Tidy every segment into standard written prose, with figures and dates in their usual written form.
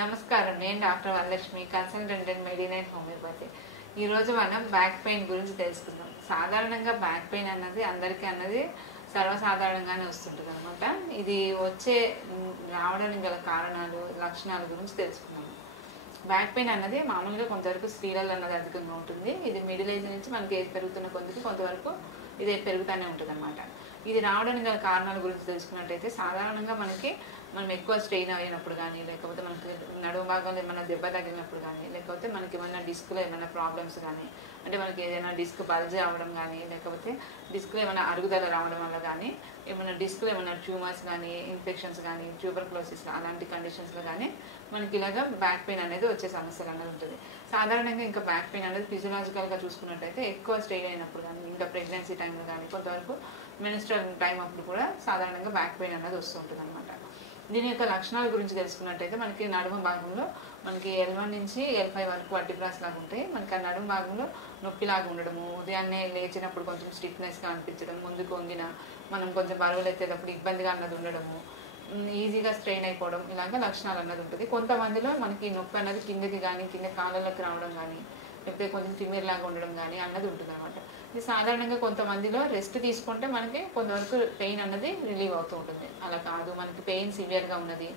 నమస్కారం, నేను doctor Varalakshmi, consultant and Medinine homeopathy. ఈరోజు మనం బ్యాక్ పెయిన్ గురించి తెలుసుకుందాం. సాధారణంగా బ్యాక్ పెయిన్ అన్నది అందరికీ సర్వసాధారణంగానే వస్తుంటుంది అనమాట. ఇది రావడానికి గల కారణాలు, లక్షణాల గురించి తెలుసుకున్నాము. బ్యాక్ పెయిన్ అన్నది మామూలుగా కొంతవరకు స్త్రీలలో అన్నది అధికంగా ఉంటుంది. ఇది మిడిల్ ఏజ్ నుంచి మనకి ఏజ్ పెరుగుతున్న కొద్దికి కొంతవరకు ఇది పెరుగుతూనే ఉంటుంది అనమాట. ఇది రావడానికి గల కారణాల గురించి తెలుసుకున్నట్టయితే సాధారణంగా మనం ఎక్కువ స్ట్రెయిన్ అయినప్పుడు కానీ, లేకపోతే మనకి నడుము భాగంలో ఏమైనా దెబ్బ తగిలినప్పుడు కానీ, లేకపోతే మనకి ఏమైనా డిస్క్లో ఏమైనా ప్రాబ్లమ్స్ కానీ, అంటే మనకి ఏదైనా డిస్క్ బల్జ్ అవ్వడం కానీ, లేకపోతే డిస్క్లో ఏమైనా అరుగుదల రావడం వల్ల కానీ, ఏమైనా డిస్క్లో ఏమైనా ట్యూమర్స్ కానీ, ఇన్ఫెక్షన్స్ కానీ, ట్యూబర్క్లోసిస్ అలాంటి కండిషన్స్లో కానీ మనకి ఇలాగా బ్యాక్ పెయిన్ అనేది వచ్చే సమస్యలు అనేది ఉంటుంది. సాధారణంగా ఇంకా బ్యాక్ పెయిన్ అనేది ఫిజియలాజికల్గా చూసుకున్నట్టయితే ఎక్కువ స్ట్రెయిన్ అయినప్పుడు కానీ, ఇంకా ప్రెగ్నెన్సీ టైంలో కానీ, కొంతవరకు మెన్స్ట్రల్ టైం అప్పుడు కూడా సాధారణంగా బ్యాక్ పెయిన్ అనేది వస్తుంటుంది అనమాట. దీని యొక్క లక్షణాల గురించి తెలుసుకున్నట్టయితే మనకి నడుము భాగంలో మనకి L1 నుంచి L5 వరకు వర్టిబ్రాస్ లాగా ఉంటాయి. మనకి ఆ నడుము భాగంలో నొప్పిలాగా ఉండడము, ఉదయాన్నే లేచినప్పుడు కొంచెం స్టిఫ్నెస్గా అనిపించడం, ముందుకు వంగిన మనం కొంచెం బరువులు ఎత్తేటప్పుడు ఇబ్బందిగా అన్నది ఉండడము, ఈజీగా స్ట్రెయిన్ అయిపోవడం, ఇలాగ లక్షణాలు అన్నది ఉంటుంది. కొంతమందిలో మనకి నొప్పి అన్నది కిందకి కానీ, కింద కాళ్ళలోకి రావడం కానీ, లేకపోతే కొంచెం తిమ్మిర్ లాగా ఉండడం కానీ అన్నది ఉంటుంది అనమాట. ఇది సాధారణంగా కొంతమందిలో రెస్ట్ తీసుకుంటే మనకి కొంతవరకు పెయిన్ అన్నది రిలీవ్ అవుతూ ఉంటుంది. అలా కాదు, మనకి పెయిన్ సివియర్గా ఉన్నది,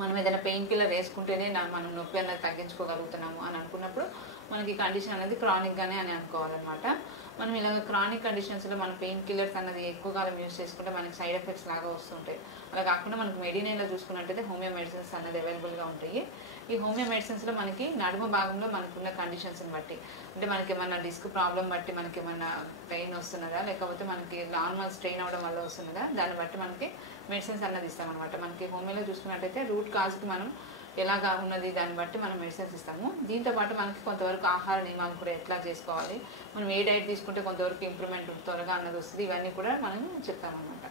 మనం ఏదైనా పెయిన్ కిల్లర్ వేసుకుంటేనే మనం నొప్పి అన్నది తగ్గించుకోగలుగుతున్నాము అని అనుకున్నప్పుడు మనకి కండిషన్ అనేది క్రానిక్గానే అని అనుకోవాలన్నమాట. మనం ఇలాగ క్రానిక్ కండిషన్స్లో మన పెయిన్ కిల్లర్స్ అన్నది ఎక్కువ కాలం యూజ్ చేసుకుంటే మనకి సైడ్ ఎఫెక్ట్స్ లాగా వస్తుంటాయి. అలా కాకుండా మనకు మెడినైన్లో చూసుకున్నట్టయితే హోమియో మెడిసిన్స్ అన్నది అవైలబుల్గా ఉంటాయి. ఈ హోమియో మెడిసిన్స్లో మనకి నడుము భాగంలో మనకున్న కండిషన్స్ని బట్టి, అంటే మనకి ఏమన్నా డిస్క్ ప్రాబ్లం బట్టి మనకి ఏమన్నా పెయిన్ వస్తున్నదా, లేకపోతే మనకి నార్మల్ స్ట్రెయిన్ అవ్వడం వల్ల వస్తున్నదా, దాన్ని బట్టి మనకి మెడిసిన్స్ అన్నది ఇస్తామన్నమాట. మనకి హోమియోలో చూసుకున్నట్టయితే రూట్ కాజ్కి మనం ఎలాగా ఉన్నది దాన్ని బట్టి మనం మెడిసిన్స్ ఇస్తాము. దీంతోపాటు మనకి కొంతవరకు ఆహార నియమాలు కూడా ఎట్లా చేసుకోవాలి, మనం ఏ డైట్ తీసుకుంటే కొంతవరకు ఇంప్రూవ్మెంట్ త్వరగా అన్నది వస్తుంది, ఇవన్నీ కూడా మనం చెప్తామన్నమాట.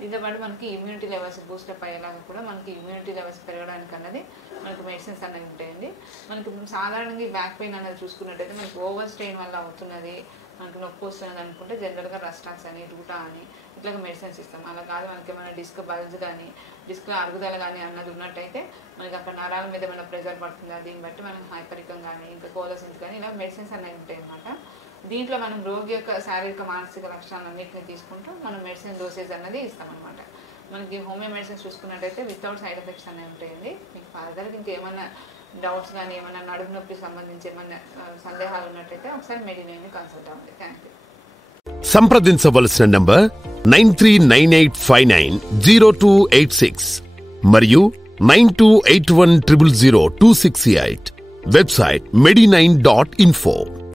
దీంతోపాటు మనకి ఇమ్యూనిటీ లెవెల్స్ బూస్టప్ అయ్యేలాగా కూడా మనకి ఇమ్యూనిటీ లెవెల్స్ పెరగడానికి అన్నది మనకి మెడిసిన్స్ అనేవి ఉంటాయండి. మనకి సాధారణంగా ఈ బ్యాక్ పెయిన్ అనేది చూసుకున్నట్టయితే మనకి ఓవర్ స్ట్రెయిన్ వల్ల అవుతున్నది, మనకి నొప్పి వస్తున్నది అనుకుంటే జనరల్గా రస్టాక్స్ అని, రూటా అని ఇట్లాగా మెడిసిన్స్ ఇస్తాం. అలా కాదు, మనకి ఏమైనా డిస్క్ బల్జ్ కానీ, డిస్క్లో అరుగుదల కానీ అన్నది ఉన్నట్టయితే మనకి అక్కడ నరాల మీద ఏమైనా ప్రెజర్ పడుతుందా, దీన్ని బట్టి మనం హైపరికం కానీ, ఇంకా కోలోసిన్స్ కానీ ఇలా మెడిసిన్స్ అనేవి ఉంటాయి అన్నమాట. దీంట్లో మనం రోగి యొక్క శారీరక మానసిక లక్షణాలన్నింటినీ తీసుకుంటూ మనం మెడిసిన్ డోసేజ్ అన్నది ఇస్తామన్నమాట. మనకి హోమియో మెడిసిన్స్ చూసుకున్నట్టయితే వితౌట్ సైడ్ ఎఫెక్ట్స్ అనేవి ఉంటాయండి. మీకు ఫర్దర్గా ఇంకేమైనా డౌట్స్ కానీ, ఏమైనా నడుము నొప్పికి సంబంధించి ఏమైనా సందేహాలు ఉన్నట్టయితే ఒకసారి మెడినైన్ని కన్సల్ట్ అవ్వండి. Thank you. సంప్రదించవలసిన నంబర్ 9398590286 మరియు 9281000268. Website medinine.info.